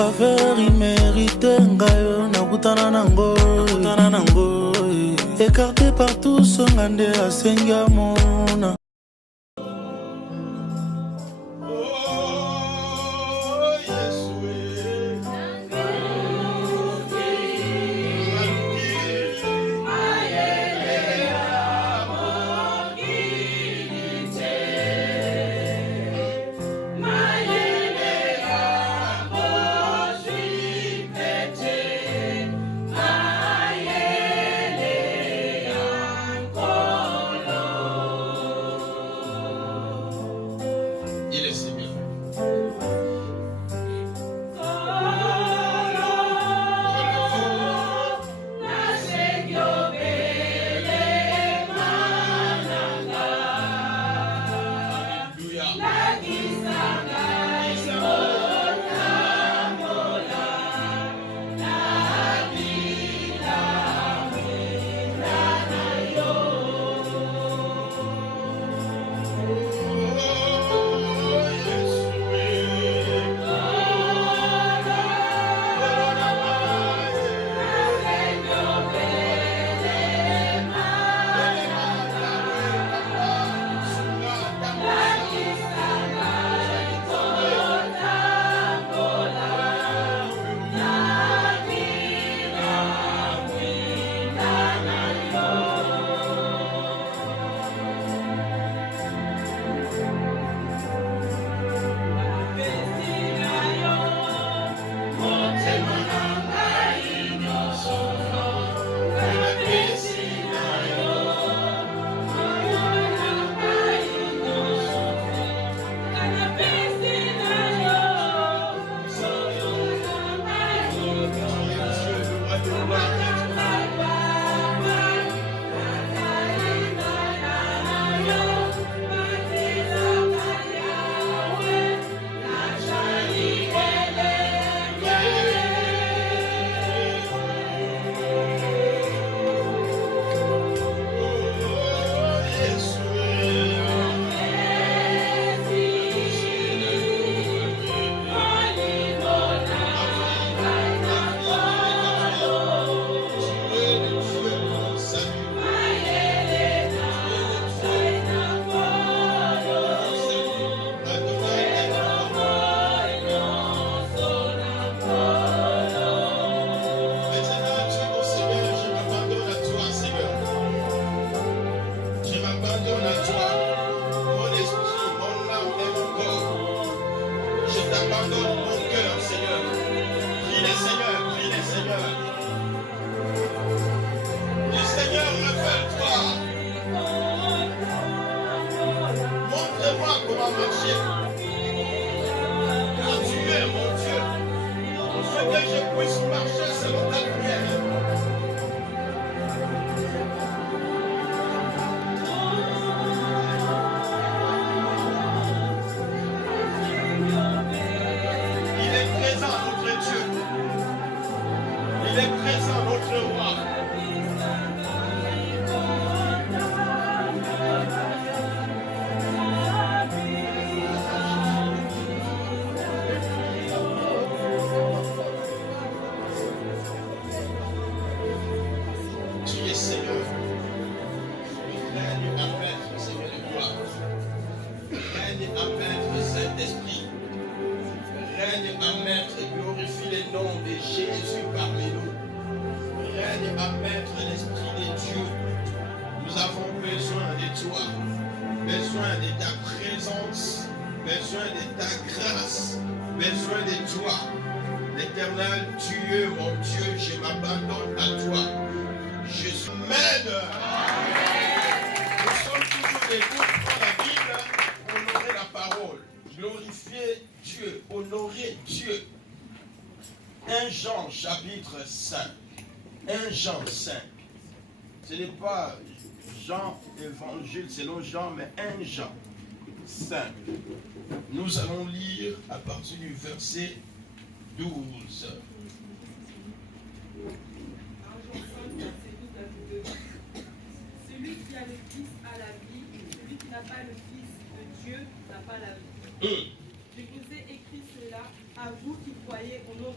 faveur immérité ngayo nakutana nango écarté par tous ngande asengi amona. Chapitre 5. 1 Jean 5. Ce n'est pas Jean, évangile selon Jean, mais 1 Jean 5. Nous allons lire à partir du verset 12. Celui qui a le Fils a la vie, celui qui n'a pas le Fils de Dieu n'a pas la vie. Je vous ai écrit cela à vous qui croyez au nom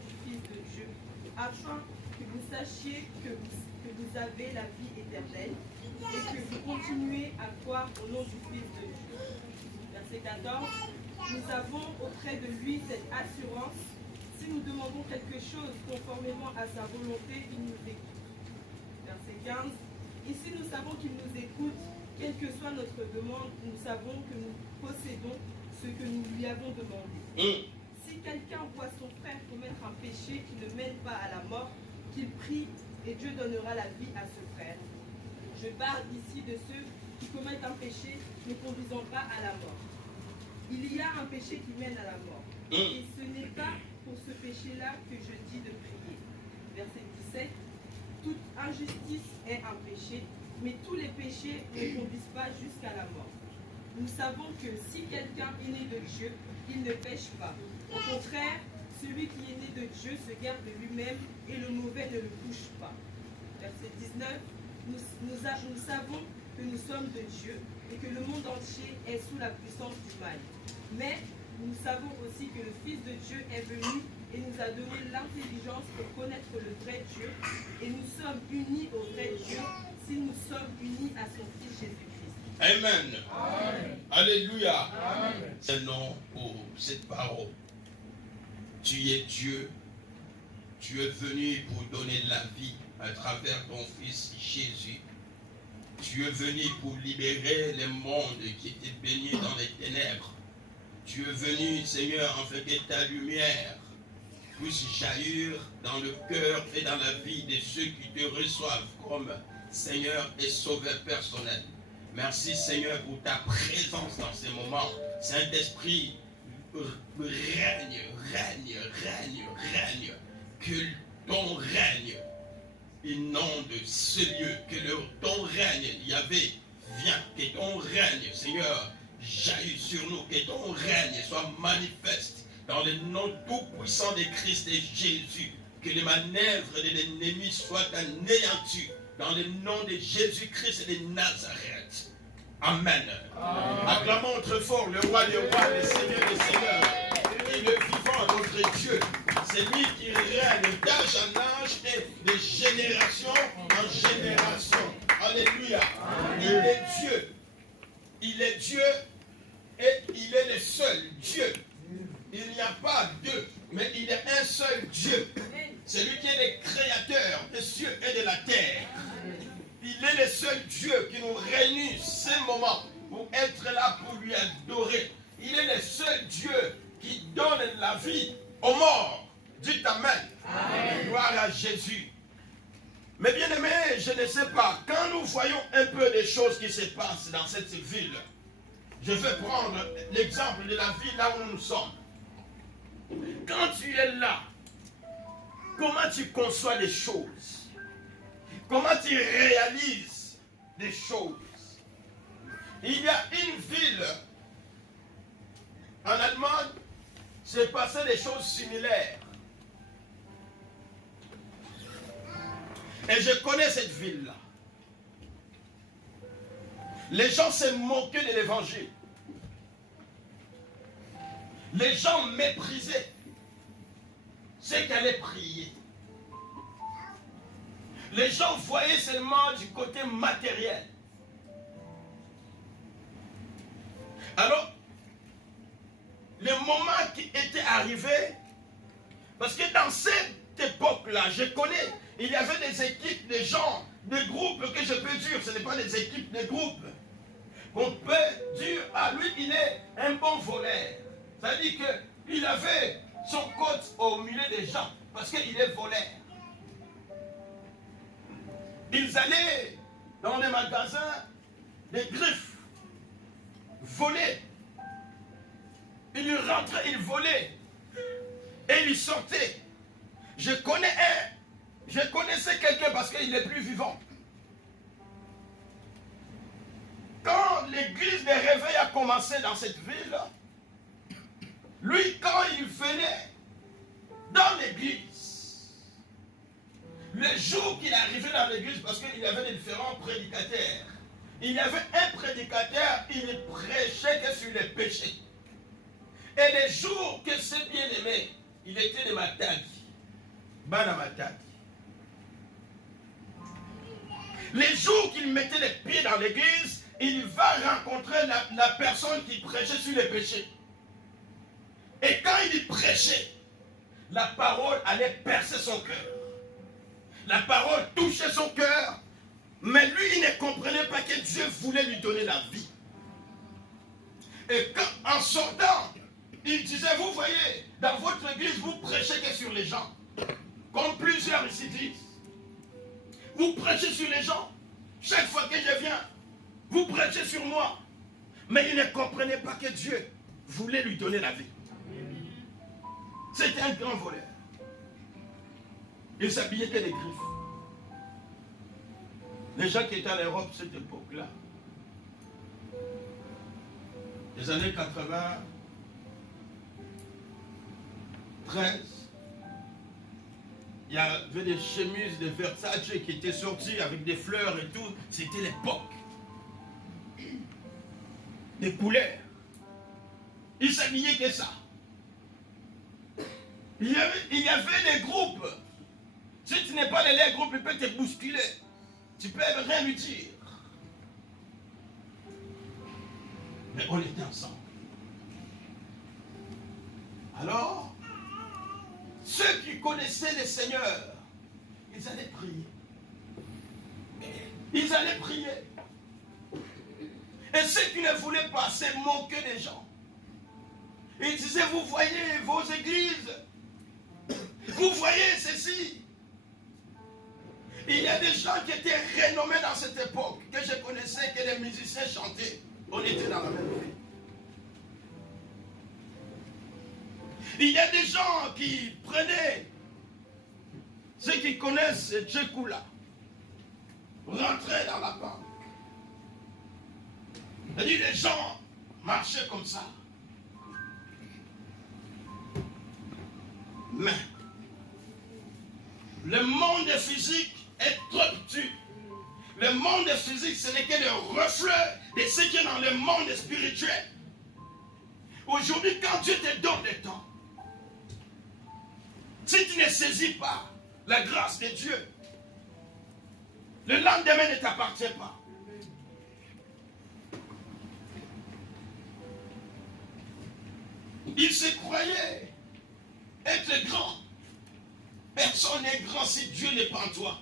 afin que vous sachiez que vous avez la vie éternelle et que vous continuez à croire au nom du Fils de Dieu. Verset 14. Nous avons auprès de lui cette assurance. Si nous demandons quelque chose conformément à sa volonté, il nous écoute. Verset 15. Ici, nous savons qu'il nous écoute, quelle que soit notre demande, nous savons que nous possédons ce que nous lui avons demandé. Si quelqu'un voit son frère commettre un péché qui ne mène pas à la mort, qu'il prie et Dieu donnera la vie à ce frère. Je parle ici de ceux qui commettent un péché ne conduisant pas à la mort. Il y a un péché qui mène à la mort. Et ce n'est pas pour ce péché-là que je dis de prier. Verset 17. Toute injustice est un péché, mais tous les péchés ne conduisent pas jusqu'à la mort. Nous savons que si quelqu'un est né de Dieu, il ne pêche pas. Au contraire, celui qui est né de Dieu se garde de lui-même et le mauvais ne le touche pas. Verset 19. Nous savons que nous sommes de Dieu et que le monde entier est sous la puissance du mal. Mais nous savons aussi que le Fils de Dieu est venu et nous a donné l'intelligence pour connaître le vrai Dieu. Et nous sommes unis au vrai Dieu si nous sommes unis à son Fils Jésus-Christ. Amen. Amen. Alléluia. Amen. C'est le nom pour cette parole. Tu es Dieu. Tu es venu pour donner la vie à travers ton Fils Jésus. Tu es venu pour libérer le monde qui était baigné dans les ténèbres. Tu es venu, Seigneur, afin que ta lumière puisse jaillir dans le cœur et dans la vie de ceux qui te reçoivent comme Seigneur et Sauveur personnel. Merci, Seigneur, pour ta présence dans ces moments. Saint-Esprit, règne. Que ton règne inonde ce lieu. Que ton règne, Yahvé, viens. Que ton règne, Seigneur, jaillit sur nous. Que ton règne soit manifeste dans le nom tout-puissant de Christ et Jésus. Que les manœuvres de l'ennemi soient anéanties dans le nom de Jésus-Christ et de Nazareth. Amen. Acclamons très fort le roi des rois, le Seigneur des seigneurs. Et le vivant, notre Dieu. C'est lui qui règne d'âge en âge et de génération en génération. Alléluia. Il est Dieu. Il est Dieu et il est le seul Dieu. Il n'y a pas deux, mais il est un seul Dieu. C'est lui qui est le créateur des cieux et de la terre. Il est le seul Dieu qui nous réunit ces moments pour être là pour lui adorer. Il est le seul Dieu qui donne la vie aux morts. Dites Amen. Amen. Gloire à Jésus. Mais bien aimé, je ne sais pas, quand nous voyons un peu des choses qui se passent dans cette ville, je vais prendre l'exemple de la ville là où nous sommes. Quand tu es là, comment tu conçois les choses? Comment tu réalises des choses? Il y a une ville en Allemagne, s'est passé des choses similaires. Et je connais cette ville-là. Les gens se moquaient de l'évangile. Les gens méprisaient ceux qui allaient prier. Les gens voyaient seulement du côté matériel. Alors, le moment qui était arrivé, parce que dans cette époque-là, je connais, il y avait des équipes de gens, de groupes que je peux dire, ce n'est pas des équipes de groupes. On peut dire, ah lui, il est un bon voleur. C'est-à-dire qu'il avait son côte au milieu des gens, parce qu'il est voleur. Ils allaient dans les magasins, des griffes, voler. Ils rentraient, ils volaient. Et ils sortaient. Je connaissais quelqu'un parce qu'il est plus vivant. Quand l'église des réveils a commencé dans cette ville, lui, quand il venait dans l'église, le jour qu'il arrivait dans l'église, parce qu'il y avait des différents prédicateurs, il y avait un prédicateur, il prêchait que sur les péchés. Et les jours que ce bien-aimé, il était de ma table, Banamatati. Les jours qu'il mettait les pieds dans l'église, il va rencontrer la personne qui prêchait sur les péchés. Et quand il prêchait, la parole allait percer son cœur. La parole touchait son cœur, mais lui, il ne comprenait pas que Dieu voulait lui donner la vie. Et quand, en sortant, il disait, vous voyez, dans votre église, vous prêchez que sur les gens. Comme plusieurs ici disent. Vous prêchez sur les gens. Chaque fois que je viens, vous prêchez sur moi. Mais il ne comprenait pas que Dieu voulait lui donner la vie. C'était un grand voleur. Il s'habillait que des griffes. Les gens qui étaient en Europe cette époque-là, les années 80, 13, il y avait des chemises de Versace qui étaient sorties avec des fleurs et tout. C'était l'époque. Des couleurs. Ils s'habillaient que ça. Il y avait des groupes. Si tu n'es pas les groupes, il peut te bousculer. Tu peux rien lui dire. Mais on était ensemble. Alors, ceux qui connaissaient le Seigneur, ils allaient prier. Ils allaient prier. Et ceux qui ne voulaient pas se moquer des gens. Ils disaient, vous voyez vos églises, vous voyez ceci. Il y a des gens qui étaient renommés dans cette époque, que je connaissais, que les musiciens chantaient. On était dans la même vie. Il y a des gens qui prenaient, ceux qui connaissent Djekoula, rentraient dans la banque. C'est-à-dire les gens marchaient comme ça. Mais le monde physique est trop petit. Le monde physique, ce n'est que le reflet de ce qui est dans le monde spirituel. Aujourd'hui, quand Dieu te donne le temps, si tu ne saisis pas la grâce de Dieu, le lendemain ne t'appartient pas. Il se croyait être grand. Personne n'est grand si Dieu n'est pas en toi.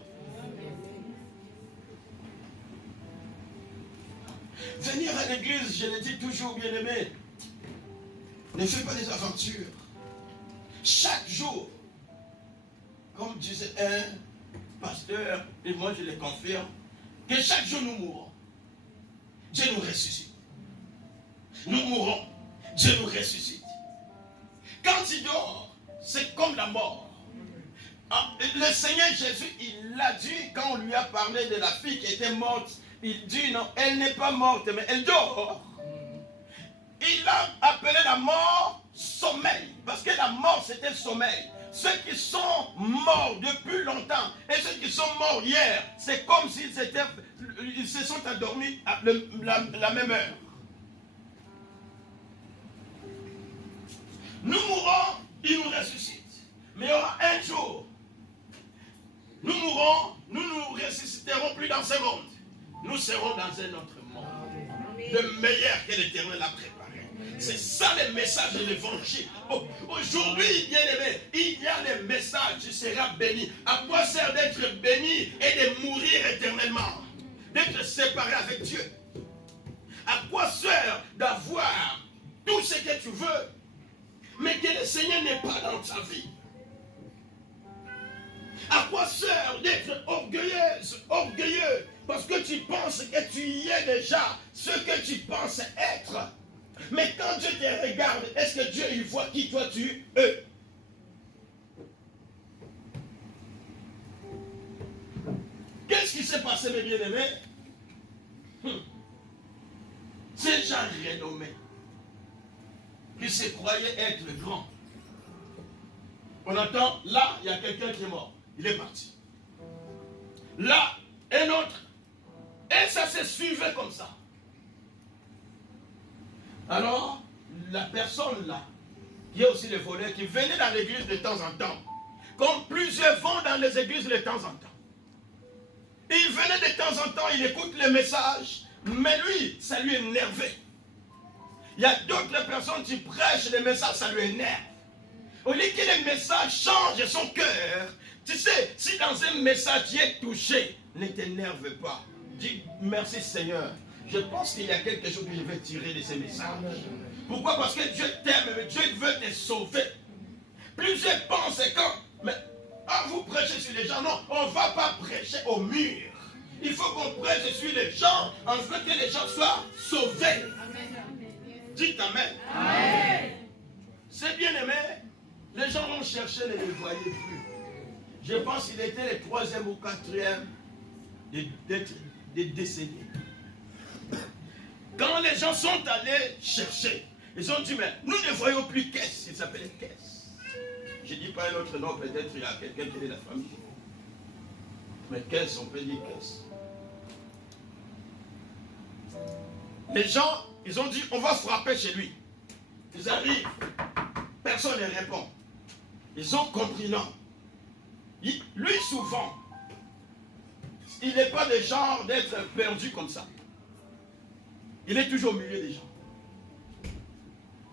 Venir à l'église, je le dis toujours, bien-aimé, ne fais pas des aventures. Chaque jour, comme disait un pasteur, et moi je le confirme, que chaque jour nous mourons. Dieu nous ressuscite. Nous mourons, Dieu nous ressuscite. Quand il dort, c'est comme la mort. Le Seigneur Jésus, il l'a dit quand on lui a parlé de la fille qui était morte. Il dit non, elle n'est pas morte, mais elle dort. Il a appelé la mort sommeil, parce que la mort c'était le sommeil. Ceux qui sont morts depuis longtemps et ceux qui sont morts hier, c'est comme s'ils se sont endormis à la même heure. Nous mourons, il nous ressuscite. Mais il y aura un jour, nous mourrons, nous nous ressusciterons plus dans ce monde. Nous serons dans un autre monde. Le meilleur que l'Éternel a préparé. C'est ça le message de l'évangile. Aujourd'hui, bien aimé, il y a le message, tu seras béni. À quoi sert d'être béni et de mourir éternellement? D'être séparé avec Dieu. À quoi sert d'avoir tout ce que tu veux, mais que le Seigneur n'est pas dans ta vie? À quoi sert d'être orgueilleuse, orgueilleux, parce que tu penses que tu y es déjà ce que tu penses être? Mais quand Dieu te regarde, est-ce que Dieu il voit qui toi tu es? Qu'est-ce qui s'est passé, mes bien-aimés? Ces gens renommés qui se croyaient être grands. On entend, là, il y a quelqu'un qui est mort. Il est parti. Là, un autre. Et ça se suivait comme ça. Alors, la personne là, qui est aussi le voleur, qui venait dans l'église de temps en temps, Comme plusieurs vont dans les églises de temps en temps. Il venait de temps en temps, il écoute les messages, mais lui, ça lui énervait. Il y a d'autres personnes qui prêchent les messages, ça lui énerve. Au lieu que les messages changent son cœur, tu sais, si dans un message tu es touché, ne t'énerve pas. Dis merci Seigneur. Je pense qu'il y a quelque chose que je vais tirer de ces messages. Pourquoi? Parce que Dieu t'aime, mais Dieu veut te sauver. Plusieurs pensent quand, mais vous prêchez sur les gens. Non, on ne va pas prêcher au mur. Il faut qu'on prêche sur les gens, afin que les gens soient sauvés. Amen. Dites Amen. Amen. C'est bien aimé. Les gens vont chercher, ne les voyaient plus. Je pense qu'il était le 3e ou 4e des décennies. Quand les gens sont allés chercher, ils ont dit, mais nous ne voyons plus Caisse. Il s'appelait Caisse. Je ne dis pas un autre nom, peut-être il y a quelqu'un qui est de la famille. Mais Caisse, on peut dire Caisse. Les gens, ils ont dit, on va frapper chez lui. Ils arrivent, personne ne répond. Ils ont compris, non. Lui, souvent, il n'est pas le genre d'être perdu comme ça. Il est toujours au milieu des gens.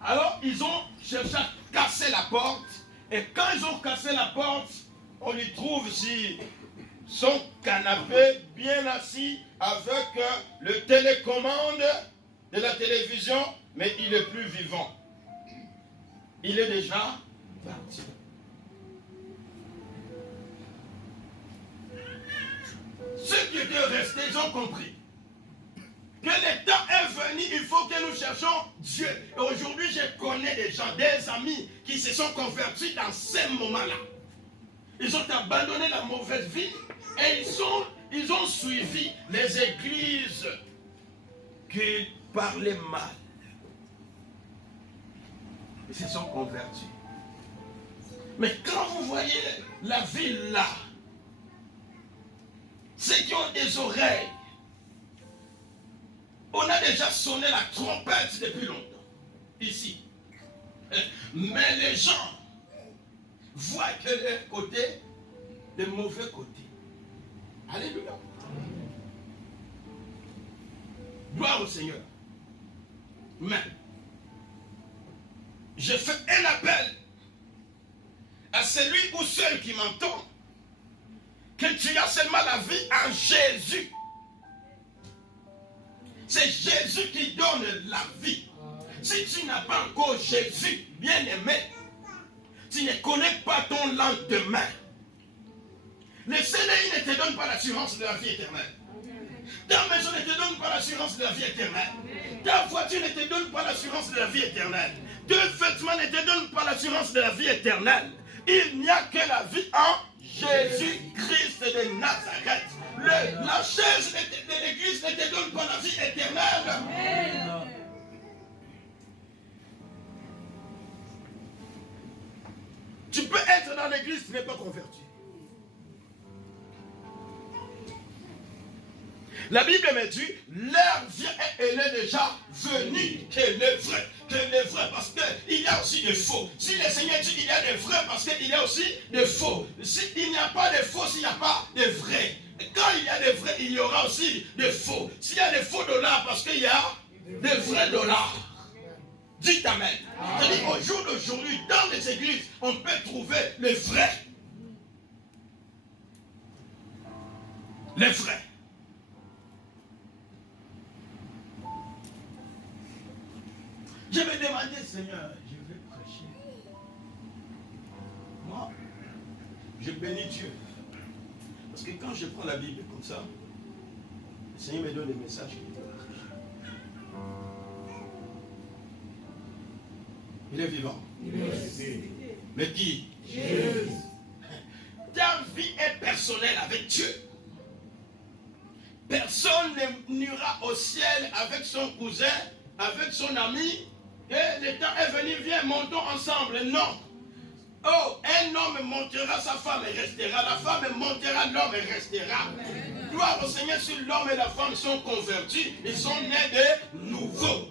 Alors, ils ont cherché à casser la porte. Et quand ils ont cassé la porte, on lui trouve sur son canapé, bien assis, avec le télécommande de la télévision, mais il n'est plus vivant. Il est déjà parti. Ceux qui étaient restés, ils ont compris que le temps est venu, il faut que nous cherchions Dieu. Et aujourd'hui, je connais des gens, des amis qui se sont convertis dans ces moments-là. Ils ont abandonné la mauvaise vie et ils ont suivi les églises qui parlaient mal. Ils se sont convertis. Mais quand vous voyez la ville là, ceux qui ont des oreilles, on a déjà sonné la trompette depuis longtemps, ici. Mais les gens voient que les côtés, les mauvais côtés. Alléluia. Gloire au Seigneur. Mais, je fais un appel à celui ou celle qui m'entend, que tu as seulement la vie en Jésus. C'est Jésus qui donne la vie. Si tu n'as pas encore Jésus, bien aimé, tu ne connais pas ton lendemain. Le CDI ne te donne pas l'assurance de la vie éternelle. Ta maison ne te donne pas l'assurance de la vie éternelle. Ta voiture ne te donne pas l'assurance de la vie éternelle. Deux vêtements ne te donnent pas l'assurance de la vie éternelle. Il n'y a que la vie en Jésus-Christ de Nazareth. La chaise de l'église ne te donne pas la vie éternelle. Amen. Tu peux être dans l'église, tu n'es pas converti. La Bible me dit, l'heure vient et elle est déjà venue. Qu'elle est vraie, parce qu'il y a aussi des faux. Si le Seigneur dit qu'il y a des vrais, parce qu'il y a aussi des faux. S'il n'y a pas de faux, s'il n'y a pas de vrais. Quand il y a des vrais, il y aura aussi des faux. S'il y a des faux dollars, parce qu'il y a des vrais dollars. Dites Amen. C'est-à-dire, au jour d'aujourd'hui, dans les églises, on peut trouver les vrais. Les vrais. Je vais demander, Seigneur, je vais prêcher. Moi, je bénis Dieu. Parce que quand je prends la Bible comme ça, le Seigneur me donne des messages qui me prêcher. Il est vivant. Mais qui? Jésus. Ta vie est personnelle avec Dieu. Personne n'ira au ciel avec son cousin, avec son ami. Et le temps est venu, viens, montons ensemble. Non. Oh, un homme montera, sa femme et restera. La femme montera, l'homme et restera. Gloire au Seigneur, si l'homme et la femme sont convertis, ils sont nés de nouveau.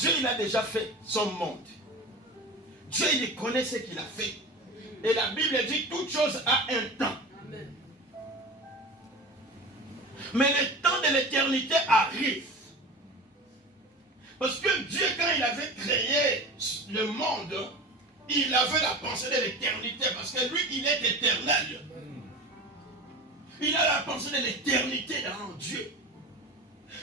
Dieu, il a déjà fait son monde. Dieu, il connaît ce qu'il a fait. Et la Bible dit toute chose a un temps. Amen. Mais le temps de l'éternité arrive. Parce que Dieu, quand il avait créé le monde, il avait la pensée de l'éternité. Parce que lui, il est éternel. Il a la pensée de l'éternité dans Dieu.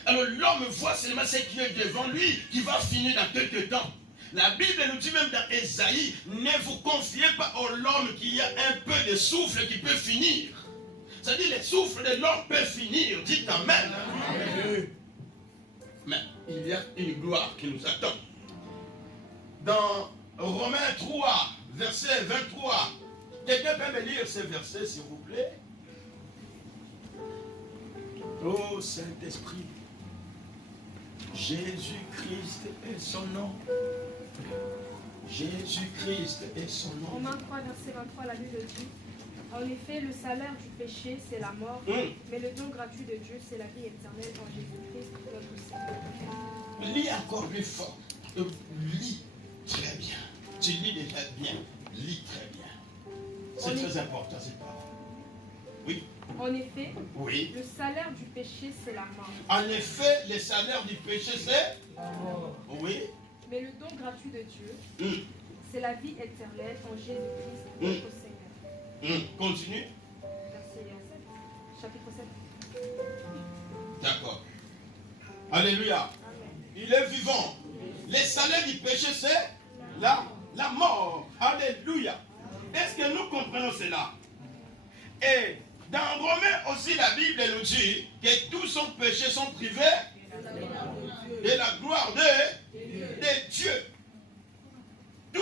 Alors l'homme voit seulement ce qui est devant lui, qui va finir dans quelques temps. La Bible nous dit même dans Ésaïe, ne vous confiez pas à l'homme qui a un peu de souffle qui peut finir. C'est-à-dire le souffle de l'homme peut finir. Dites Amen. Amen. Mais il y a une gloire qui nous attend. Dans Romains 3, verset 23, quelqu'un peut me lire ce verset s'il vous plaît? Oh Saint-Esprit, Jésus-Christ est son nom. Jésus-Christ est son nom. Romains 3, verset 23, la Bible dit: en effet, le salaire du péché, c'est la mort, mais le don gratuit de Dieu, c'est la vie éternelle en Jésus-Christ, notre Seigneur. Lis encore plus fort. Lis très bien. Tu lis déjà bien. Lis très bien. C'est très important cette parole. Oui. En effet, oui. Le salaire du péché, c'est la mort. En effet, le salaire du péché, c'est la mort. Oui. Mais le don gratuit de Dieu, c'est la vie éternelle en Jésus-Christ, notre Seigneur. Continue. Verset 7, chapitre 7. D'accord. Alléluia. Amen. Il est vivant. Le salaire du péché, c'est la mort. Alléluia. Est-ce que nous comprenons cela? Et dans Romains aussi, la Bible nous dit que tous son péché sont privés de la gloire de